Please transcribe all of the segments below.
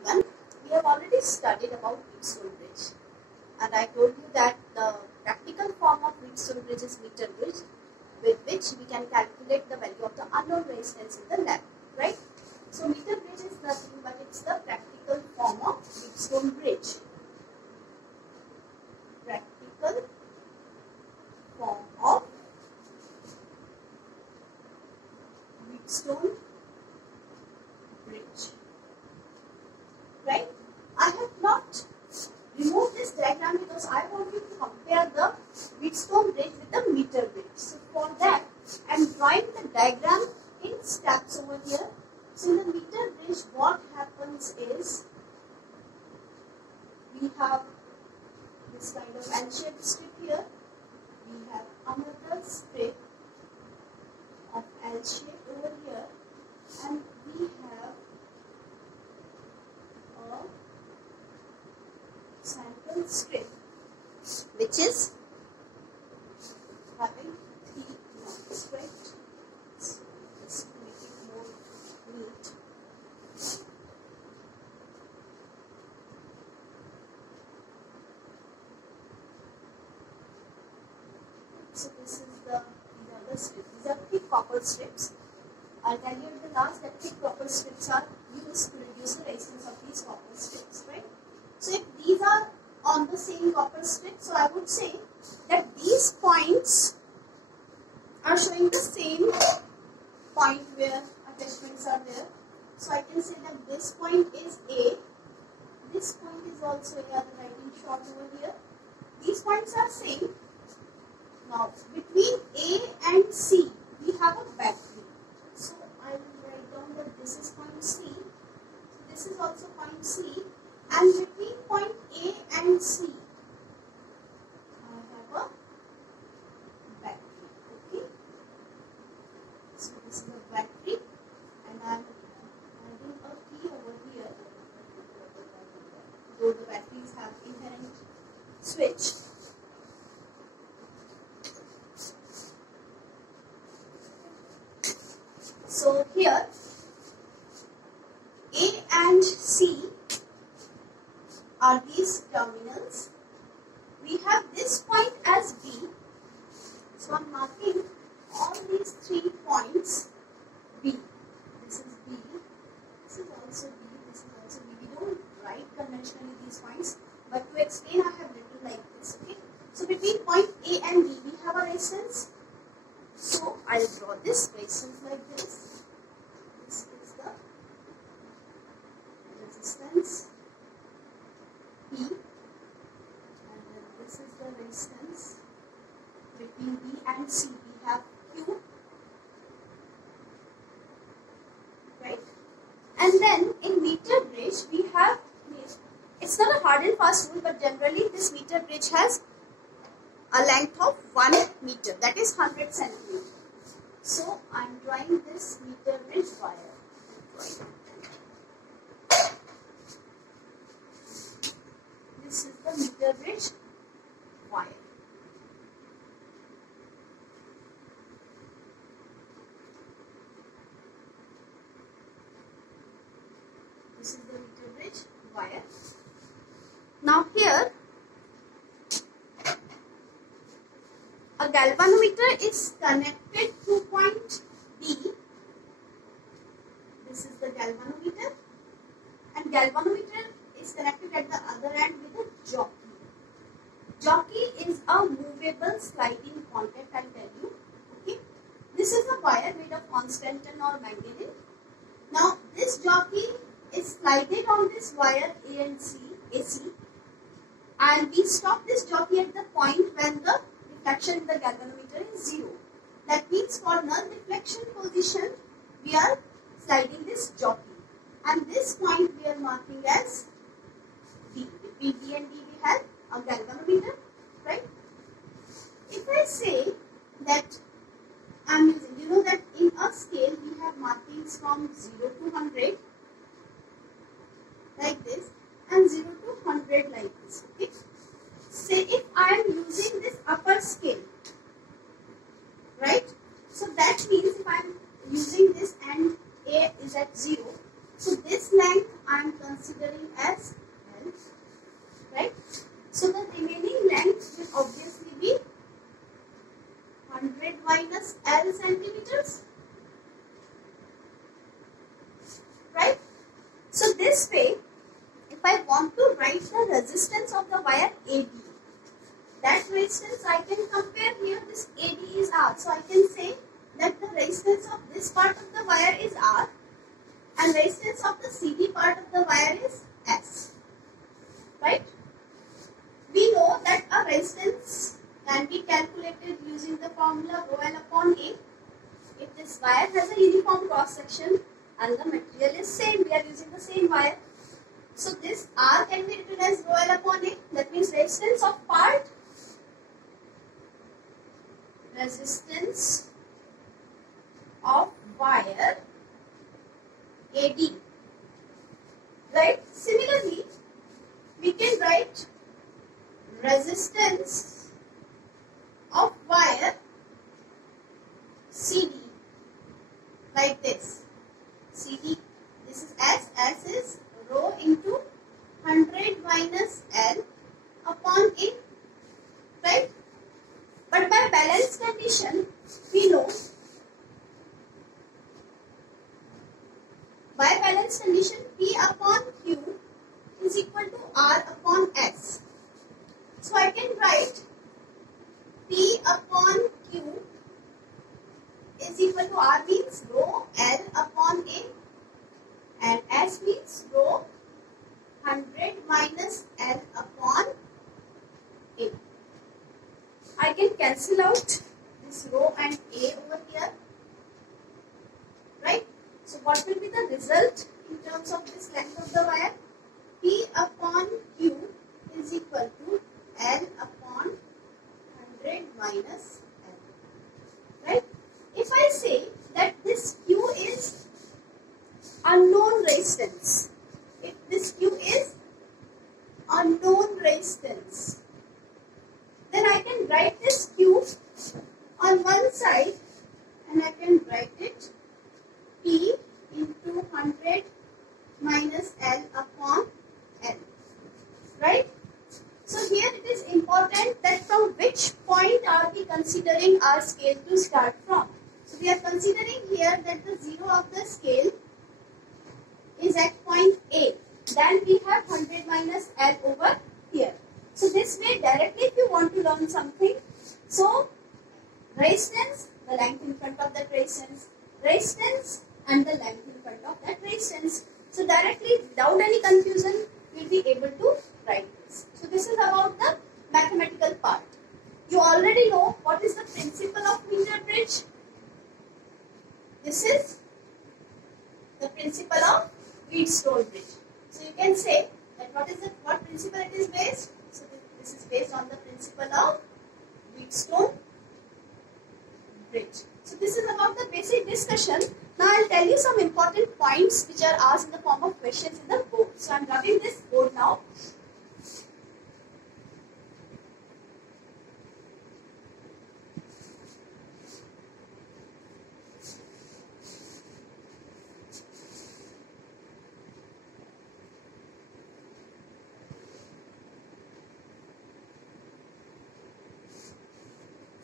everyone. We have already studied about Wheatstone bridge, and I told you that the practical form of Wheatstone bridge is meter bridge, with which we can calculate the value of the unknown resistance in the lab, right? So meter bridge is nothing but it's the practical form of Wheatstone bridge. Practical form of Wheatstone bridge, right? I have not removed this diagram because I want you to compare the Wheatstone bridge with the meter bridge. So for that, I am drawing the diagram in steps over here. So in the meter bridge, what happens is we have this kind of L-shaped strip here. We have another strip of L-shape over here, and we have a central strip which is having 3 lines, right? So just to make it more neat. So this is these are the strips. These are thick copper strips. I'll tell you at the last that thick copper strips are used to reduce the resistance of these copper strips, right? So if these are on the same copper strip, so I would say that these points are showing the same point where attachments are there. So I can say that this point is A, this point is also A, the writing short over here. These points are same. Now between A and C, we have a battery. So I will write down that this is point C. So this is also point C. And between point A and C, I have a battery. Okay. So this is a battery, and I am adding a key over here. Though the batteries have inherent switch. So here, A and C are these terminals. We have this point as B. So I am marking all these 3 points B. This is B. This is also B. This is also B. We don't write conventionally these points, but to explain I have written like this. Okay. So between point A and B we have a resistance. So I will draw this resistance like this. This is the resistance P, and then this is the resistance between B and C. We have Q, right? And then in meter bridge we have, it's not a hard and fast rule, but generally this meter bridge has a length of 1 meter, that is 100 centimeters. So I am drawing this meter bridge wire. This is the meter bridge wire. This is the meter bridge wire. Now here, a galvanometer is connected to point B. This is the galvanometer, and galvanometer is connected at the other end with a jockey. Jockey is a movable sliding contact, I'll tell you. Okay. This is a wire made of constantan or manganese. Now this jockey is slided on this wire A and C, AC, and we stop this jockey at the point when the reflection in the galvanometer is 0. That means for null deflection position, we are sliding this jockey. And this point we are marking as D. Between D and D we have a galvanometer, right? If I say that I am using, you know that in a scale we have markings from 0 to 100 like this, and 0 to 100 like this. Okay. Say if I am using this upper scale, right? So that means if I am using this and A is at 0, so this length I am considering millimeters, right? So this way, if I want to write the resistance of the wire AB, that resistance I can compare here. This AD is R, so I can say that the resistance of this part of the wire is R and resistance of the CD part of the wire is S, right? We know that a resistance can be calculated using the formula rho L upon A. If this wire has a uniform cross section and the material is same, we are using the same wire. So this R can be written as rho L upon A. That means resistance of part, resistance of wire AD, right? Similarly, we can write resistance of wire CD like this. CD, this is S is rho into 100 minus L upon A, right? But by balance condition, we know, by balance condition, P upon Q is equal to R upon S. So I can write P upon Q is equal to R means rho L upon A and S means rho 100 minus L upon A. I can cancel out this rho and A over here, right? So what will be the result in terms of this length of the wire? P upon Q is equal to L upon 100 minus L, right? If I say that this Q is unknown resistance, if this Q is unknown resistance, then I can write this Q on one side and I can write it P into 100 minus L upon L, right? So here it is important that from which point are we considering our scale to start from. So we are considering here that the zero of the scale is at point A. Then we have 100 minus L over here. So this way directly if you want to learn something, so resistance, the length in front of that resistance, resistance and the length in front of that resistance. So directly without any confusion we will be able to write this. So this is about the mathematical part. You already know what is the principle of meter bridge. This is the principle of Wheatstone bridge. So you can say that what principle it is based. So this is based on the principle of Wheatstone bridge. So this is about the basic discussion. Now I will tell you some important points which are asked in the form of questions in the board. So I am rubbing this board now.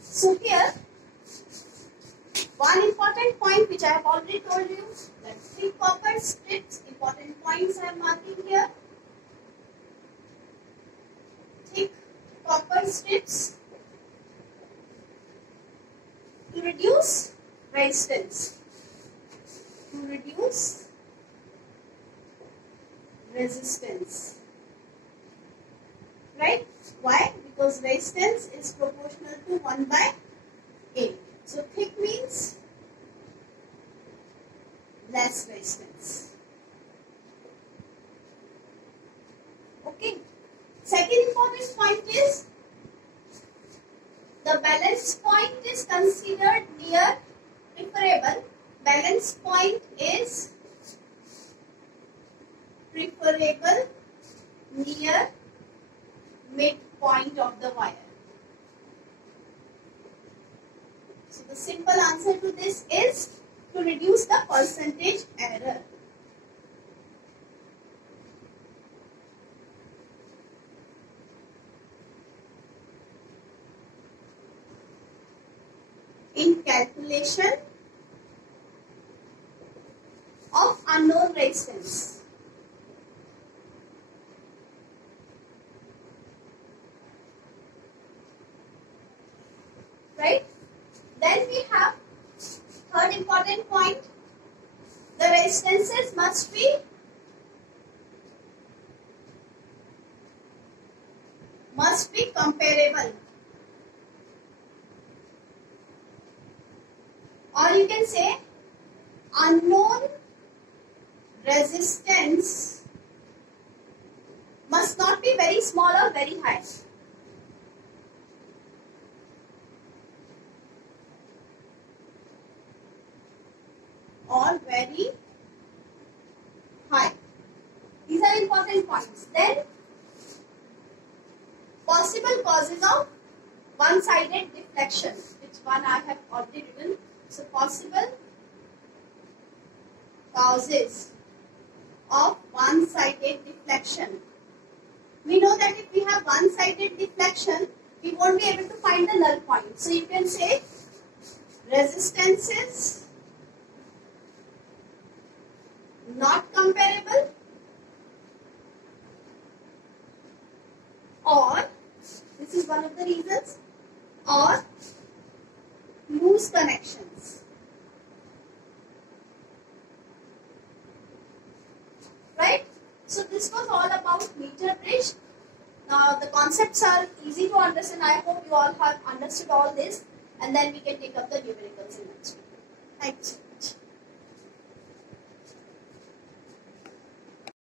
So here, one important point which I have already told you, that 3 copper strips, important points I am marking here. Thick copper strips to reduce resistance. To reduce resistance. Right? Why? Because resistance is proportional to 1 by A. So thick means less resistance. Okay. Second important point is the balance point is considered near preferable. Balance point is preferable near midpoint of the wire. So the simple answer to this is to reduce the percentage error. In calculation of unknown resistance. Right? Then we have third important point. The resistances must be comparable. Or you can say unknown resistance must not be very small or very high. Or very high. These are important points. Then possible causes of one-sided deflection, which one I have already written. So possible causes of one-sided deflection. We know that if we have one-sided deflection, we won't be able to find the null point. So you can say resistances not comparable, or this is one of the reasons, or loose connections. Right? So this was all about meter bridge. Now the concepts are easy to understand. I hope you all have understood all this, and then we can take up the numericals in next week. Thanks.